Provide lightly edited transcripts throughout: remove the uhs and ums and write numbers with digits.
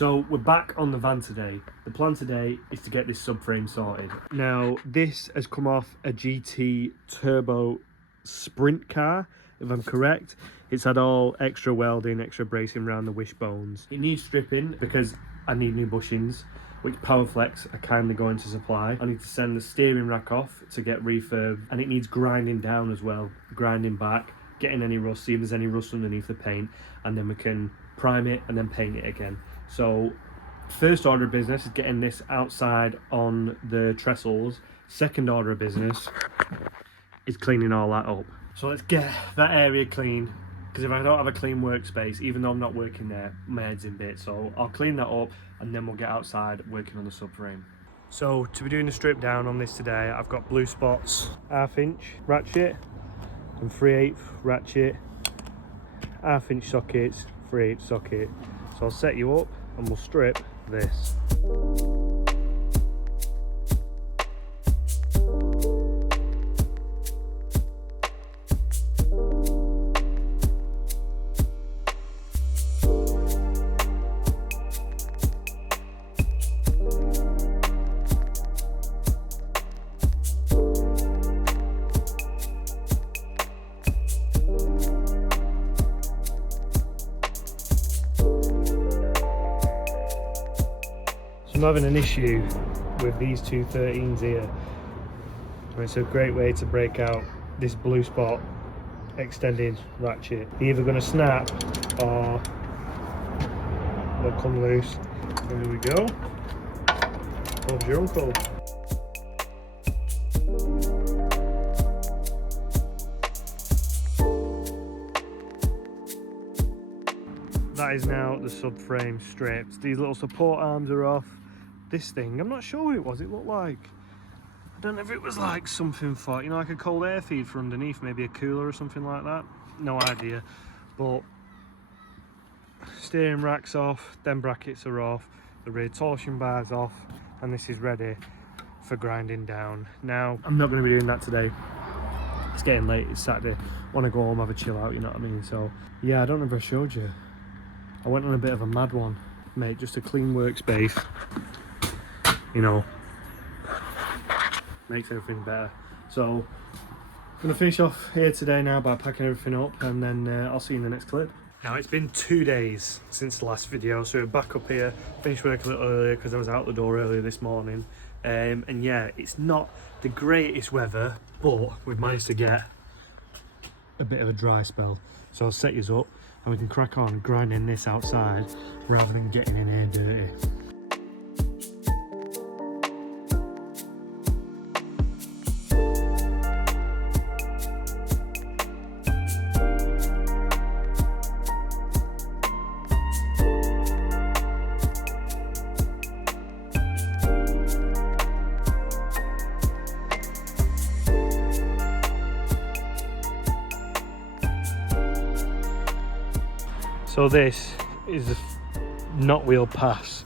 So we're back on the van today. The plan today is to get this subframe sorted. Now this has come off a GT Turbo Sprint car, if I'm correct. It's had all extra welding, extra bracing around the wishbones. It needs stripping because I need new bushings, which Powerflex are kindly going to supply. I need to send the steering rack off to get refurbed, and it needs grinding down as well, grinding back, getting any rust, see if there's any rust underneath the paint, and then we can prime it and then paint it again. So first order of business is getting this outside on the trestles. Second order of business is cleaning all that up. So let's get that area clean, because if I don't have a clean workspace, even though I'm not working there, my head's in bits. So I'll clean that up and then we'll get outside working on the subframe. So to be doing the strip down on this today, I've got blue spots, 1/2 inch ratchet and 3/8 ratchet, 1/2 inch sockets, 3/8 socket. So I'll set you up and we'll strip this. I'm having an issue with these two 13s here. It's a great way to break out this blue spot extended ratchet. They're either going to snap or they'll come loose. There we go. Bob's your uncle. That is now the subframe stripped. These little support arms are off. This thing, I'm not sure what it was. It looked like, I don't know if it was like something for, you know, like a cold air feed for underneath, maybe a cooler or something like that. No idea. But steering rack's off, them brackets are off, the rear torsion bar's off, and this is ready for grinding down. Now, I'm not going to be doing that today. It's getting late, it's Saturday. I want to go home, have a chill out, you know what I mean? So, yeah, I don't know if I showed you. I went on a bit of a mad one, mate, just a clean workspace. You know, makes everything better. So I'm gonna finish off here today now by packing everything up, and then I'll see you in the next clip. Now it's been 2 days since the last video, so we're back up here. Finished work a little earlier because I was out the door earlier this morning, and yeah, it's not the greatest weather, but we've managed to get a bit of a dry spell. So I'll set you up and we can crack on grinding this outside rather than getting in here dirty. So this is the knot wheel pass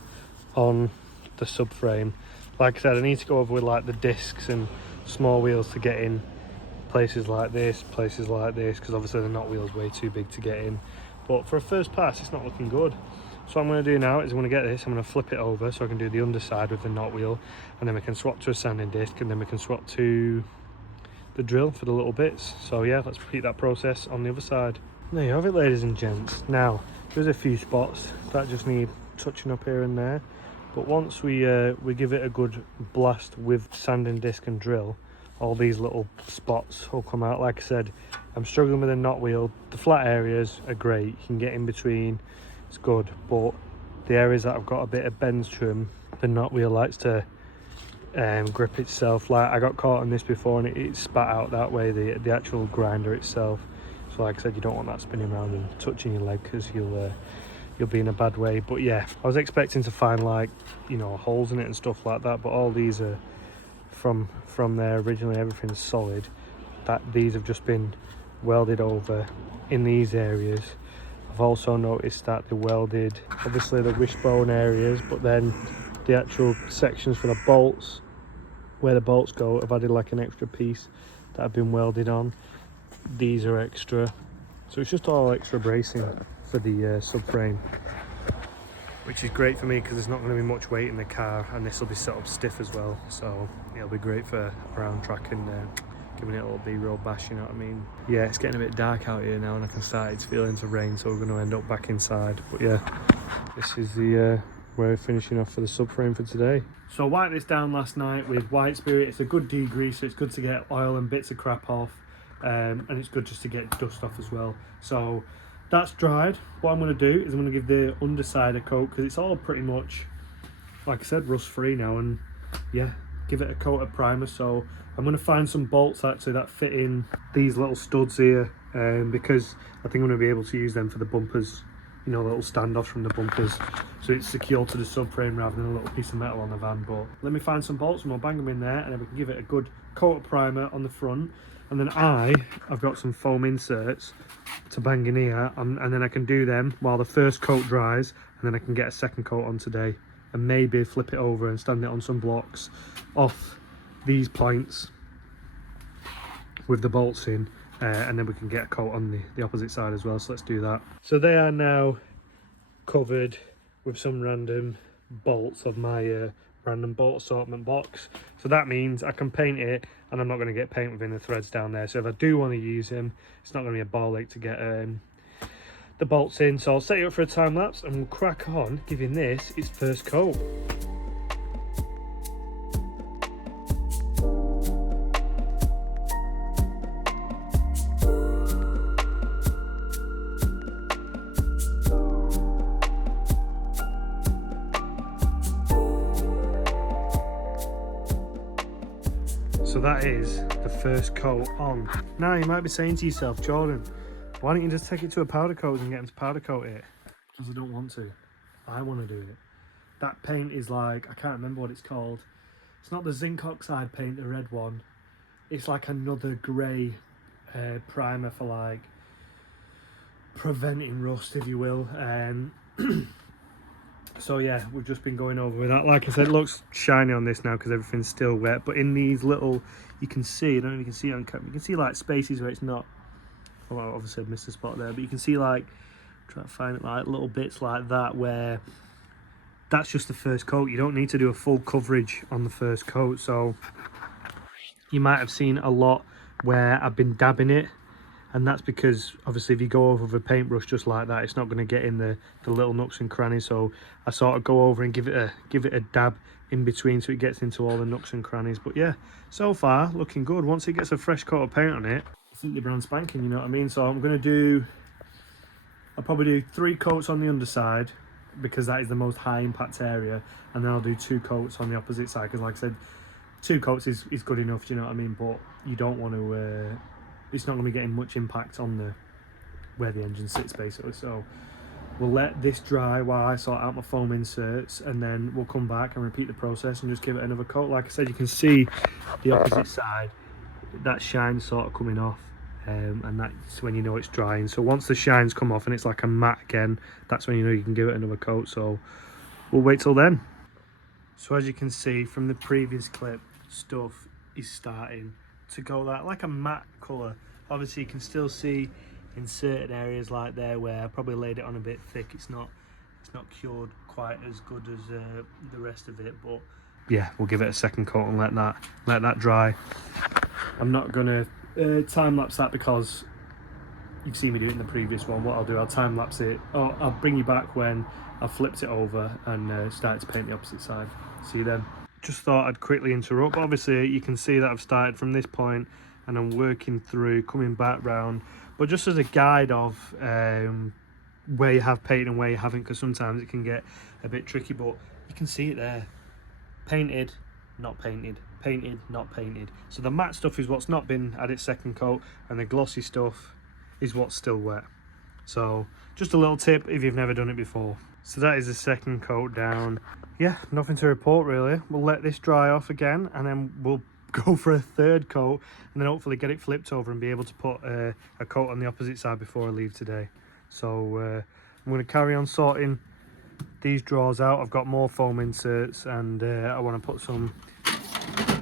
on the subframe. Like I said, I need to go over with like the discs and small wheels to get in places like this, because obviously the knot wheel's way too big to get in. But for a first pass, it's not looking good. So what I'm going to do now is I'm going to get this, I'm going to flip it over so I can do the underside with the knot wheel, and then we can swap to a sanding disc, and then we can swap to the drill for the little bits. So yeah, let's repeat that process on the other side. There you have it, ladies and gents. Now there's a few spots that just need touching up here and there, but once we give it a good blast with sanding disc and drill, all these little spots will come out. Like I said, I'm struggling with a knot wheel. The flat areas are great, you can get in between, it's good, but the areas that I've got a bit of bends to them, the knot wheel likes to grip itself. Like I got caught on this before and it spat out that way, the actual grinder itself. So like I said, you don't want that spinning around and touching your leg, because you'll be in a bad way. But yeah, I was expecting to find like, you know, holes in it and stuff like that, but all these are from there originally. Everything's solid. That these have just been welded over in these areas. I've also noticed that they welded obviously the wishbone areas, but then the actual sections for the bolts, where the bolts go, I've added like an extra piece that have been welded on. These are extra, so it's just all extra bracing for the subframe. which is great for me because there's not going to be much weight in the car, and this will be set up stiff as well, so it'll be great for around track and giving it a little B-roll bash, you know what I mean? Yeah, it's getting a bit dark out here now and I can start, it's feeling to rain, so we're going to end up back inside. But yeah, this is the way of finishing off for the subframe for today. So I wiped this down last night with white spirit. It's a good degreaser, it's good to get oil and bits of crap off, and it's good just to get dust off as well. So that's dried. What I'm going to do is I'm going to give the underside a coat because it's all pretty much, like I said, rust free now, and yeah, give it a coat of primer. So I'm going to find some bolts actually that fit in these little studs here, because I think I'm going to be able to use them for the bumpers, you know, little standoffs from the bumpers, so it's secure to the subframe rather than a little piece of metal on the van. But let me find some bolts and we'll bang them in there, and then we can give it a good coat of primer on the front. And then I've got some foam inserts to bang in here, and then I can do them while the first coat dries, and then I can get a second coat on today and maybe flip it over and stand it on some blocks off these points with the bolts in, and then we can get a coat on the opposite side as well. So let's do that. So they are now covered with some random bolts of my random bolt assortment box, so that means I can paint it and I'm not going to get paint within the threads down there. So if I do want to use them, it's not going to be a ball ache to get the bolts in. So I'll set you up for a time lapse and we'll crack on giving this its first coat. So that is the first coat on. Now you might be saying to yourself, Jordan, why don't you just take it to a powder coat and get them to powder coat it? Because I don't want to. I want to do it. That paint is like, I can't remember what it's called. It's not the zinc oxide paint, the red one. It's like another grey primer for like preventing rust, if you will. So yeah, we've just been going over with that. Like I said, it looks shiny on this now because everything's still wet, but in these little, you can see, I don't know if you can see it on camera, you can see like spaces where it's not, well obviously I've missed a spot there, but you can see like, try to find it, like little bits like that where that's just the first coat. You don't need to do a full coverage on the first coat. So you might have seen a lot where I've been dabbing it, and that's because obviously if you go over with a paintbrush just like that, it's not going to get in the little nooks and crannies. So I sort of go over and give it a dab in between so it gets into all the nooks and crannies. But yeah, so far looking good. Once it gets a fresh coat of paint on it, I think they're brand spanking, you know what I mean? So I'm going to do, I'll probably do 3 coats on the underside because that is the most high impact area, and then I'll do 2 coats on the opposite side because like I said, 2 coats is good enough, you know what I mean? But you don't want to, it's not going to be getting much impact on the where the engine sits basically. So we'll let this dry while I sort out my foam inserts, and then we'll come back and repeat the process and just give it another coat. Like I said, you can see the opposite side, that shine sort of coming off, and that's when you know it's drying. So once the shines come off and it's like a matte again, that's when you know you can give it another coat. So we'll wait till then. So as you can see from the previous clip, stuff is starting to go that like a matte colour. Obviously you can still see in certain areas like there where I probably laid it on a bit thick, it's not cured quite as good as the rest of it. But yeah, we'll give it a second coat and let that dry. I'm not gonna time lapse that because you've seen me do it in the previous one. What I'll do, I'll time lapse it, or I'll bring you back when I've flipped it over and started to paint the opposite side. See you then. Just thought I'd quickly interrupt. Obviously you can see that I've started from this point and I'm working through, coming back round, but just as a guide of where you have paint and where you haven't, because sometimes it can get a bit tricky. But you can see it there, painted, not painted, painted, not painted. So the matte stuff is what's not been at its second coat, and the glossy stuff is what's still wet. So just a little tip if you've never done it before. So that is the second coat down. Yeah, nothing to report really. We'll let this dry off again, and then we'll go for a third coat, and then hopefully get it flipped over and be able to put a coat on the opposite side before I leave today. So I'm going to carry on sorting these drawers out. I've got more foam inserts, and I want to put some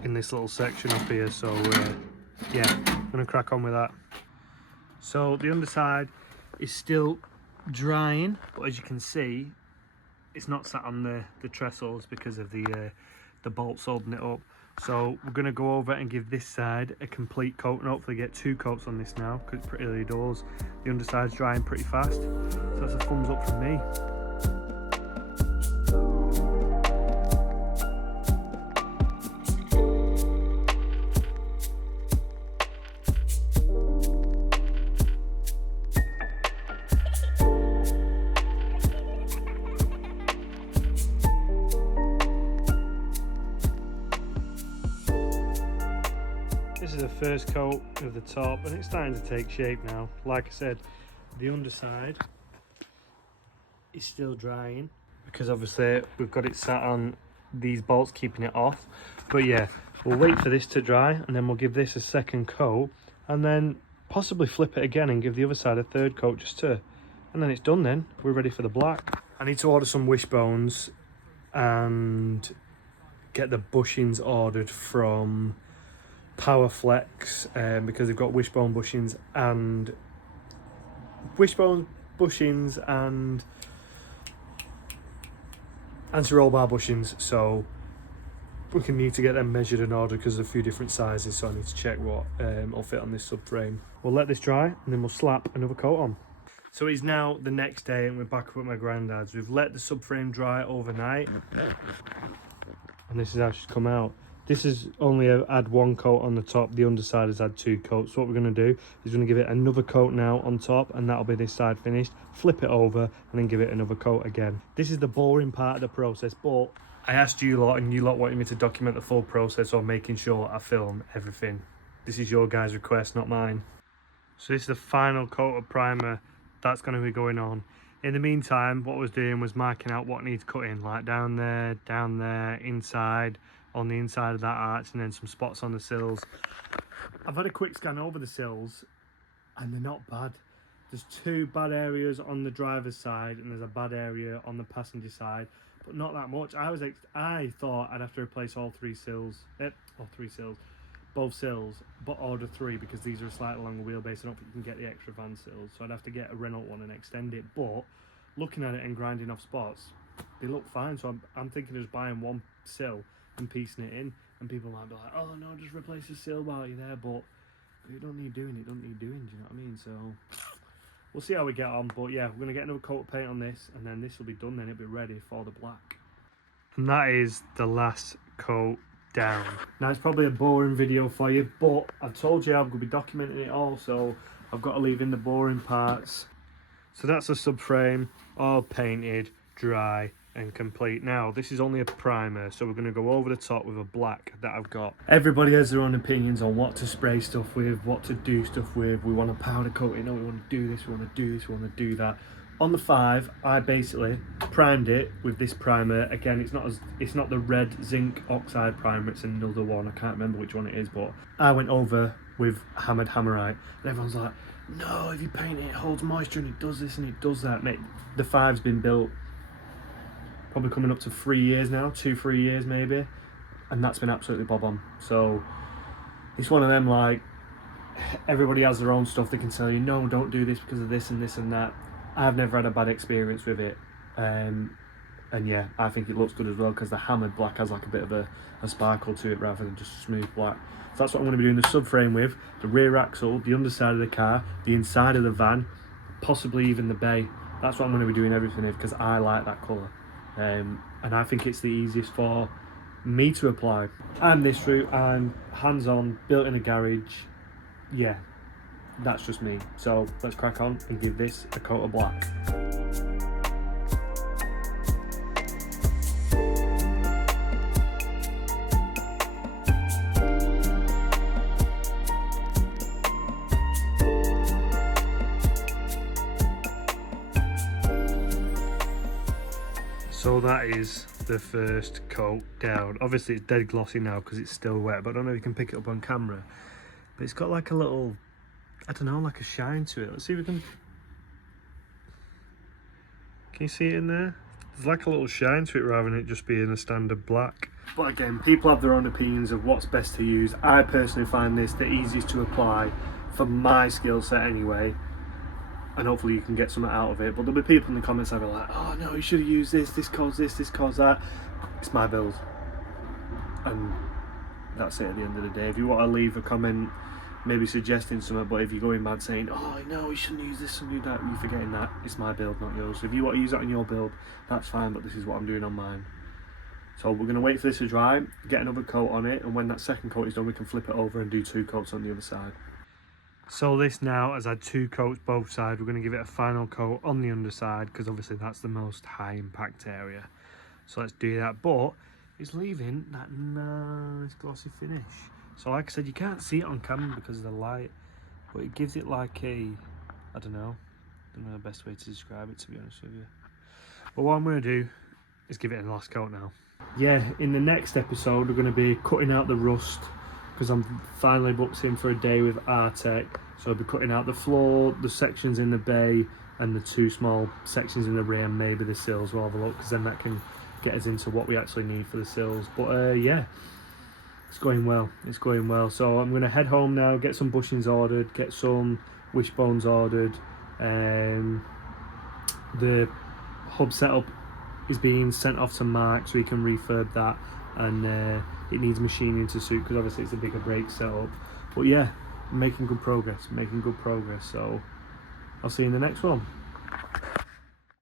in this little section up here. So yeah, I'm going to crack on with that. So the underside is still drying, but as you can see, it's not sat on the trestles because of the bolts holding it up. So we're going to go over and give this side a complete coat, and hopefully get 2 coats on this now, because it's pretty early doors. The underside's drying pretty fast, so that's a thumbs up from me. This is the first coat of the top, and it's starting to take shape now. Like I said, the underside is still drying because obviously we've got it sat on these bolts keeping it off. But yeah, we'll wait for this to dry, and then we'll give this a second coat, and then possibly flip it again and give the other side a third coat and then it's done. Then we're ready for the black. I need to order some wishbones and get the bushings ordered from Powerflex, because they've got wishbone bushings and anti-roll bar bushings, so we can need to get them measured and ordered because there's a few different sizes, so I need to check what will fit on this subframe. We'll let this dry and then we'll slap another coat on. So it's now the next day and we're back up at my granddad's. We've let the subframe dry overnight and this is how she's come out. This is only add 1 coat on the top, the underside has had 2 coats. So what we're going to do is we're going to give it another coat now on top, and that'll be this side finished. Flip it over and then give it another coat again. This is the boring part of the process, but I asked you lot and you lot wanted me to document the full process of making sure I film everything. This is your guys' request, not mine. So this is the final coat of primer that's going to be going on. In the meantime, what I was doing was marking out what needs cutting, like down there, inside, on the inside of that arch, and then some spots on the sills. I've had a quick scan over the sills and they're not bad. There's 2 bad areas on the driver's side and there's a bad area on the passenger side, but not that much. I thought I'd have to replace all 3 sills, both sills, but order 3 because these are a slightly longer wheelbase. I don't think you can get the extra van sills, so I'd have to get a Renault one and extend it. But looking at it and grinding off spots, they look fine, so I'm thinking of just buying 1 sill and piecing it in, and people might be like, oh no, just replace the sill while you're there, but you don't need doing, do you know what I mean? So we'll see how we get on, but yeah, we're going to get another coat of paint on this, and then this will be done, then it'll be ready for the black. And that is the last coat down. Now it's probably a boring video for you, but I've told you I'm going to be documenting it all, so I've got to leave in the boring parts. So that's a subframe, all painted, dry and complete. Now this is only a primer, so we're going to go over the top with a black that I've got. Everybody has their own opinions on what to spray stuff with, what to do stuff with. We want to powder coat it, no, we want to do this, we want to do this, we want to do that. On the 5, I basically primed it with this primer. Again, it's not the red zinc oxide primer, it's another one. I can't remember which one it is, but I went over with hammered hammerite, and everyone's like, no, if you paint it, it holds moisture and it does this and it does that. Mate, the 5's been built probably coming up to 3 years now, 2-3 years maybe, and that's been absolutely bob on. So it's one of them, like, everybody has their own stuff. They can tell you, no, don't do this because of this and this and that. I've never had a bad experience with it, and yeah, I think it looks good as well because the hammered black has like a bit of a sparkle to it rather than just smooth black. So that's what I'm going to be doing the subframe with, the rear axle, the underside of the car, the inside of the van, possibly even the bay. That's what I'm going to be doing everything with because I like that colour. And I think it's the easiest for me to apply. I'm this route, I'm hands-on, built in a garage. Yeah, that's just me. So let's crack on and give this a coat of black. So that is the first coat down. Obviously it's dead glossy now because it's still wet, but I don't know if you can pick it up on camera. But it's got like a little, I don't know, like a shine to it. Let's see if we can you see it in there? There's like a little shine to it rather than it just being a standard black. But again, people have their own opinions of what's best to use. I personally find this the easiest to apply for my skill set anyway. and hopefully you can get something out of it. But there'll be people in the comments that are like, oh no, you should have used this caused this caused that. It's my build, and that's it at the end of the day. If you want to leave a comment maybe suggesting something, but if you're going mad saying, oh no, you shouldn't use this and do that, you're forgetting that it's my build, not yours. So if you want to use that on your build, that's fine, but this is what I'm doing on mine. So we're going to wait for this to dry, get another coat on it, and when that second coat is done, we can flip it over and do 2 coats on the other side. So this now has had 2 coats both sides. We're going to give it a final coat on the underside, because obviously that's the most high impact area. So let's do that, but it's leaving that nice glossy finish. So like I said, you can't see it on camera because of the light, but it gives it like a, I don't know the best way to describe it, to be honest with you. But what I'm going to do is give it a last coat now. Yeah, in the next episode we're going to be cutting out the rust, because I'm finally booked in for a day with Artec. So I'll be cutting out the floor, the sections in the bay, and the 2 small sections in the rear, and maybe the sills. We'll have a look, because then that can get us into what we actually need for the sills. But yeah, it's going well, it's going well. So I'm going to head home now, get some bushings ordered, get some wishbones ordered. The hub setup is being sent off to Mark so he can refurb that, and it needs machining to suit, because obviously it's a bigger brake setup. But yeah, making good progress, so I'll see you in the next one.